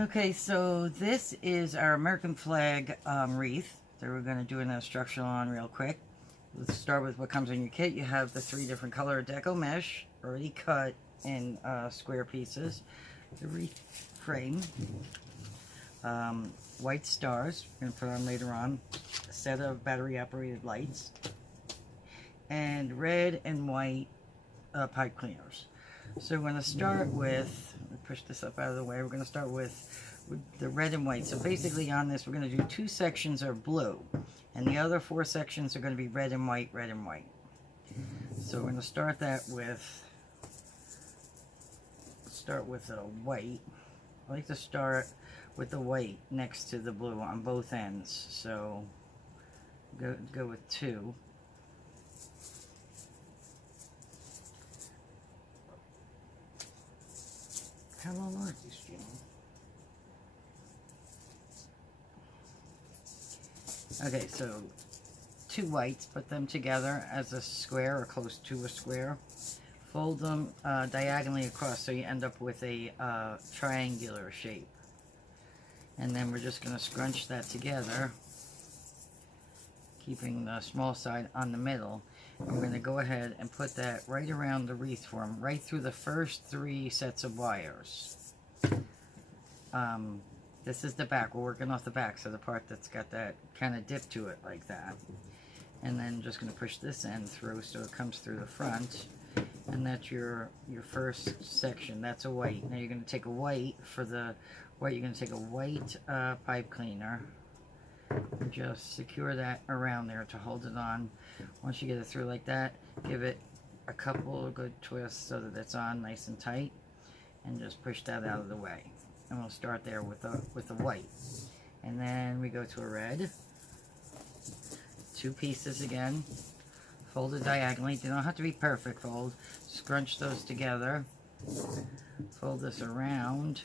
Okay, so this is our American flag wreath that we're going to do an instructional on real quick. Let's start with what comes in your kit. You have the 3 different color deco mesh already cut in square pieces. The wreath frame. White stars, we're going to put on later on. A set of battery operated lights. And red and white pipe cleaners. So we're going to start with, let me push this up out of the way, we're going to start with the red and white. So basically on this we're going to do 2 sections are blue, and the other 4 sections are going to be red and white, red and white. So we're going to start that with, a white. I like to start with the white next to the blue on both ends. So go with 2. How long are these, Jim? Okay, so 2 whites, put them together as a square or close to a square. Fold them diagonally across so you end up with a triangular shape. And then we're just going to scrunch that together, keeping the small side on the middle. And we're going to go ahead and put that right around the wreath form, right through the first 3 sets of wires. This is the back. We're working off the back, so the part that's got that kind of dip to it like that. And then just going to push this end through so it comes through the front. And that's your first section. That's a white. Now you're going to take a white for the white. You're going to take a white pipe cleaner. Just secure that around there to hold it on. Once you get it through like that, give it a couple of good twists so that it's on nice and tight, and just push that out of the way. And we'll start there with the white, and then we go to a red. 2 pieces again, folded diagonally. They don't have to be perfect fold. Scrunch those together. Fold this around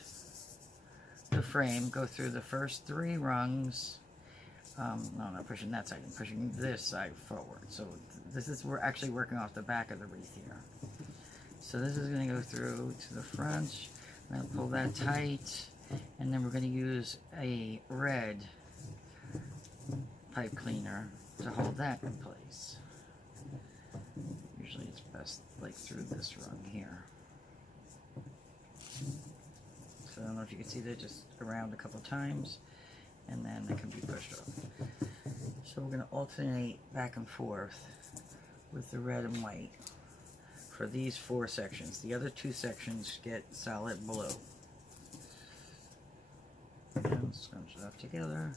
the frame. Go through the first 3 rungs. No, not pushing that side, I'm pushing this side forward. So this is, we're actually working off the back of the wreath here. So this is going to go through to the front. I'm going to pull that tight, and then we're going to use a red pipe cleaner to hold that in place. Usually it's best like through this rung here. So I don't know if you can see that, just around a couple times, and then it can be pushed up. So we're going to alternate back and forth with the red and white for these 4 sections. The other 2 sections get solid blue. And scrunch it up together.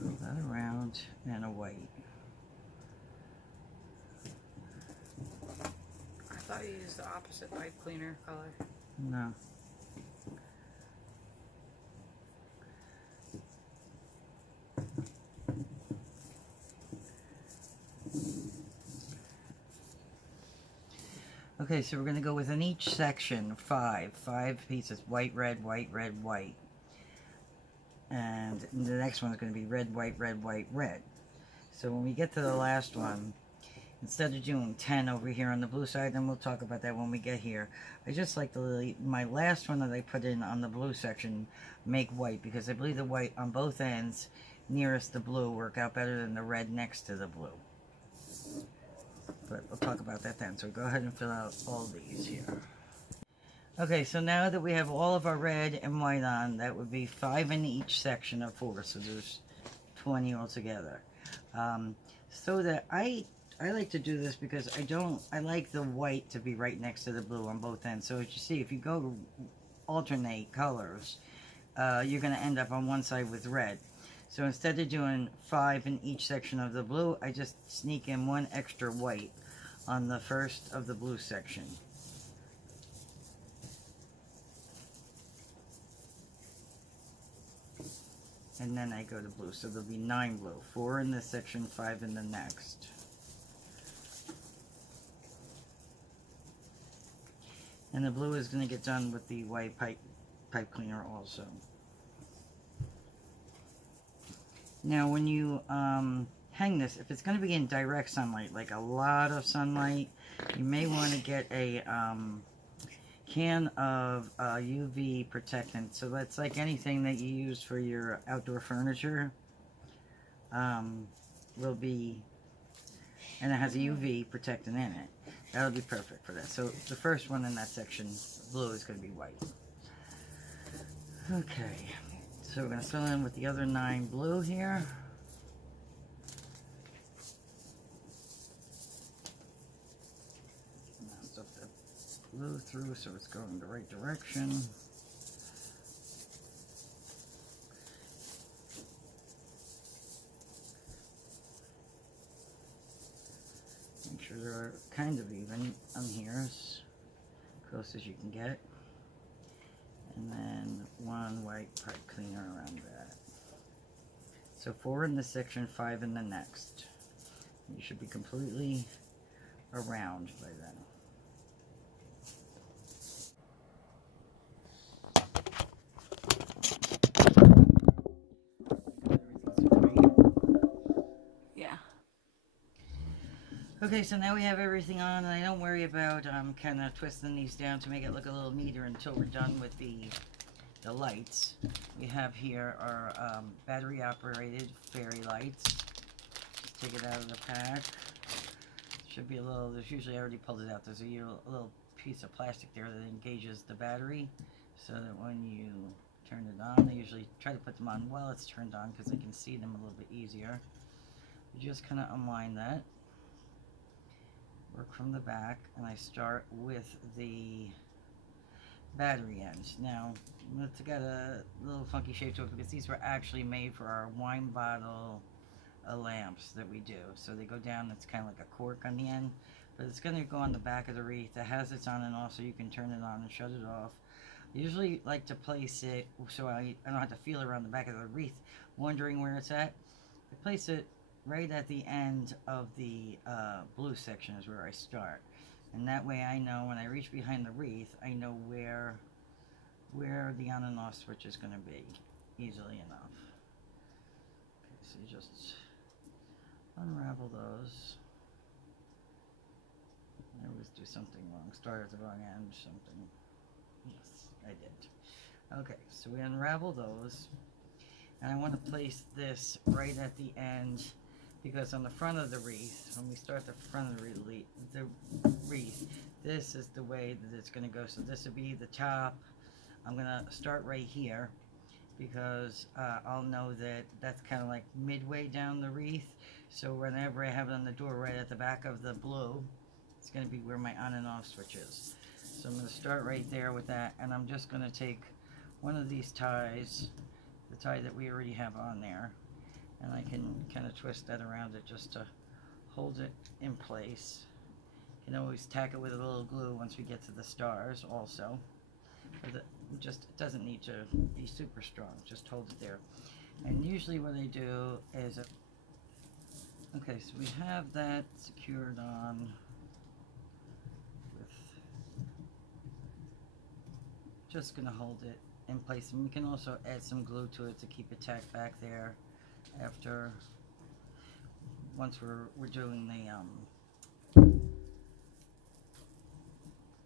Roll that around, and a white. I thought you used the opposite pipe cleaner color. No. Okay, so we're going to go within each section 5 pieces, white, red, white, red, white. And the next one is going to be red, white, red, white, red. So when we get to the last one, instead of doing 10 over here on the blue side, and we'll talk about that when we get here, I just like to leave my last one that I put in on the blue section, make white, because I believe the white on both ends nearest the blue work out better than the red next to the blue. But we'll talk about that then. So go ahead and fill out all these here. Okay, so now that we have all of our red and white on, that would be 5 in each section of 4, so there's 20 altogether. So that I like to do this because I like the white to be right next to the blue on both ends. So as you see, if you go alternate colors, you're going to end up on one side with red. So instead of doing 5 in each section of the blue, I just sneak in 1 extra white on the first of the blue section. And then I go to blue, so there'll be 9 blue. 4 in this section, 5 in the next. And the blue is going to get done with the white pipe cleaner also. Now when you hang this. If it's going to be in direct sunlight, like a lot of sunlight, you may want to get a can of UV protectant. So that's like anything that you use for your outdoor furniture will be, and it has a UV protectant in it. That'll be perfect for that. So the first one in that section, blue, is going to be white. Okay, so we're going to fill in with the other 9 blue here. Now stuff that blue through so it's going the right direction. Make sure they're kind of even on here, as close as you can get. And then 1 white pipe cleaner around that. So 4 in this section, 5 in the next. You should be completely around by then. Yeah. Okay, so now we have everything on, and I don't worry about kind of twisting these down to make it look a little neater until we're done with the lights. We have here our battery operated fairy lights. Just take it out of the pack. Should be a little, there's usually, I already pulled it out, there's a little piece of plastic there that engages the battery so that when you turn it on, I usually try to put them on while it's turned on because I can see them a little bit easier. You just kind of unwind that, work from the back, and I start with the battery ends. Now, it's got a little funky shape to it because these were actually made for our wine bottle lamps that we do. So they go down, it's kind of like a cork on the end, but it's going to go on the back of the wreath. It has its on and off so you can turn it on and shut it off. I usually like to place it so I don't have to feel around the back of the wreath wondering where it's at. I place it right at the end of the blue section is where I start, and that way I know when I reach behind the wreath I know where the on and off switch is going to be easily enough. Okay, so you just unravel those. I always do something wrong, start at the wrong end, something. Yes, I did. Okay, so we unravel those, and I want to place this right at the end because on the front of the wreath, when we start the front of the wreath, this is the way that it's going to go. So this would be the top. I'm going to start right here because I'll know that that's kind of like midway down the wreath. So whenever I have it on the door right at the back of the blue, it's going to be where my on and off switch is. So I'm going to start right there with that, and I'm just going to take one of these ties, the tie that we already have on there, and I can kind of twist that around it just to hold it in place. You can always tack it with a little glue once we get to the stars also. But it doesn't need to be super strong, just hold it there. And usually what I do is, okay, so we have that secured on with, just gonna hold it in place, and we can also add some glue to it to keep it tacked back there after, once we're doing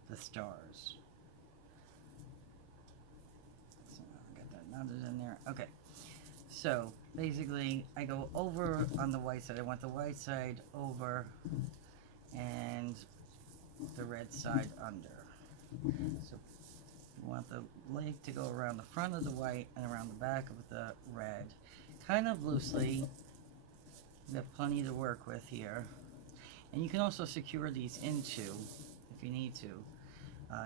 the stars. So I got that knotted in there. Okay, so basically I go over on the white side. I want the white side over and the red side under. So you want the light to go around the front of the white and around the back of the red, kind of loosely. We have plenty to work with here, and you can also secure these into if you need to.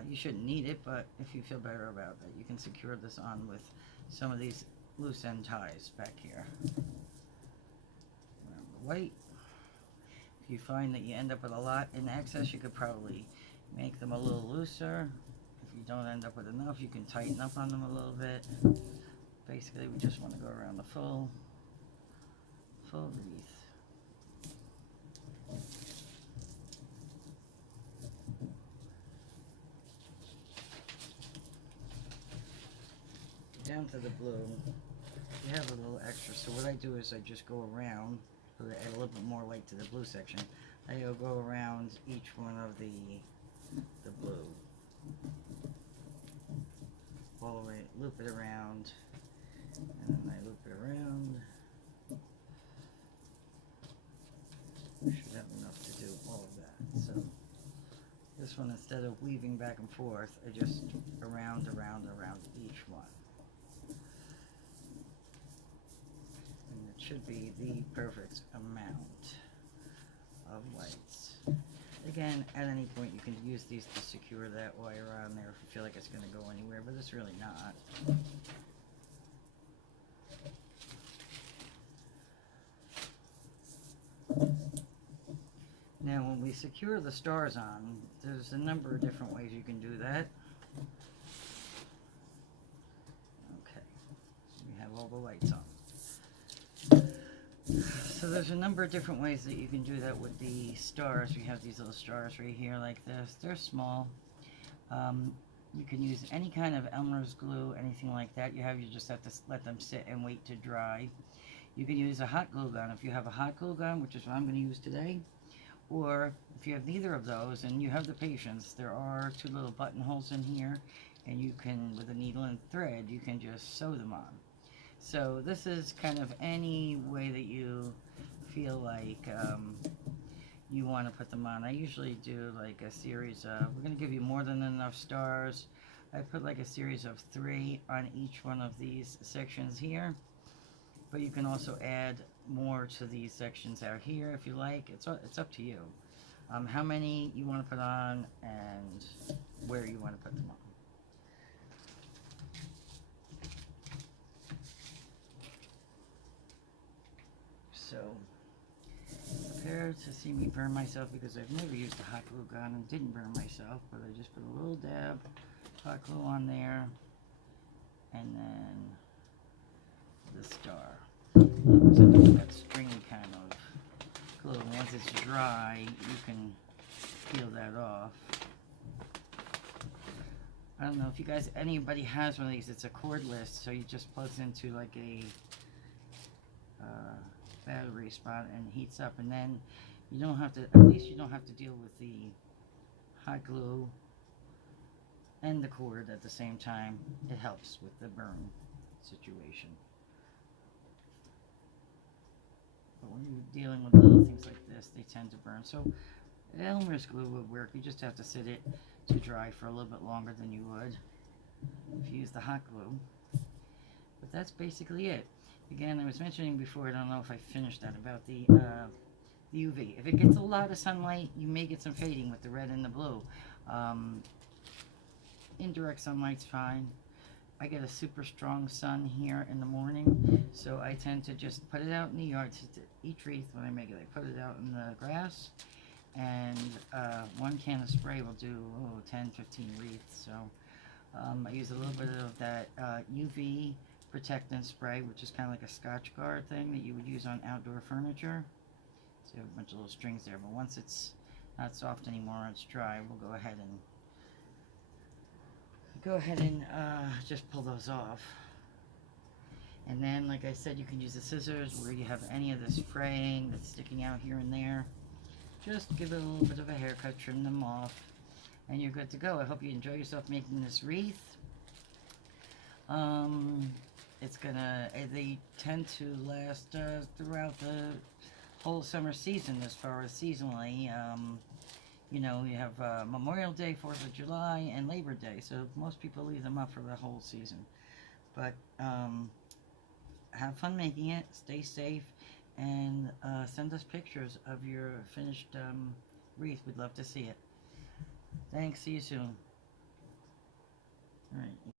You shouldn't need it, but if you feel better about it, you can secure this on with some of these loose end ties back here around the white. If you find that you end up with a lot in excess, you could probably make them a little looser. If you don't end up with enough, you can tighten up on them a little bit. Basically, we just want to go around the full wreath. Down to the blue, we have a little extra, so what I do is I just go around So to add a little bit more light to the blue section. Then you'll go around each one of the blue. All the way, loop it around, and then I loop it around. I should have enough to do all of that. So this one, instead of weaving back and forth, I just around each one. And it should be the perfect amount of lights. Again, at any point you can use these to secure that wire on there if you feel like it's going to go anywhere, but it's really not. Now when we secure the stars on, there's a number of different ways you can do that. Okay, we have all the lights on. So there's a number of different ways that you can do that with the stars. We have these little stars right here like this. They're small. You can use any kind of Elmer's glue, anything like that. You just have to let them sit and wait to dry. You can use a hot glue gun if you have a hot glue gun, which is what I'm going to use today. Or if you have neither of those and you have the patience, there are two little buttonholes in here, and you can, with a needle and thread, you can just sew them on. So this is kind of any way that you feel like you want to put them on. I usually do like a series of, we're going to give you more than enough stars. I put like a series of 3 on each one of these sections here. But you can also add more to these sections out here if you like. It's up to you. How many you want to put on and where you want to put them on. So, prepare to see me burn myself because I've never used a hot glue gun and didn't burn myself, but I just put a little dab hot glue on there, and then the star. So that stringy kind of glue. Once it's dry, you can peel that off. I don't know if you guys, anybody has one of these. It's a cordless, so you just plugs into like a battery spot and heats up, and then you don't have to, at least you don't have to deal with the hot glue and the cord at the same time. It helps with the burn situation. But when you're dealing with little things like this, they tend to burn. So Elmer's glue would work. You just have to sit it to dry for a little bit longer than you would if you use the hot glue. But that's basically it. Again, I was mentioning before, I don't know if I finished that, about the UV. If it gets a lot of sunlight, you may get some fading with the red and the blue. Indirect sunlight's fine. I get a super strong sun here in the morning, so I tend to just put it out in the yard. Each wreath, when I make it, I put it out in the grass, and 1 can of spray will do 10, 15 wreaths. So I use a little bit of that UV protectant spray, which is kind of like a Scotch guard thing that you would use on outdoor furniture. So you have a bunch of little strings there, but once it's not soft anymore, it's dry, we'll go ahead and just pull those off. And then, like I said, you can use the scissors where you have any of this fraying that's sticking out here and there. Just give it a little bit of a haircut, trim them off, and you're good to go. I hope you enjoy yourself making this wreath. They tend to last throughout the whole summer season as far as seasonally. You know, you have Memorial Day, 4th of July, and Labor Day, so most people leave them up for the whole season. But have fun making it, stay safe, and send us pictures of your finished wreath. We'd love to see it. Thanks, see you soon. All right.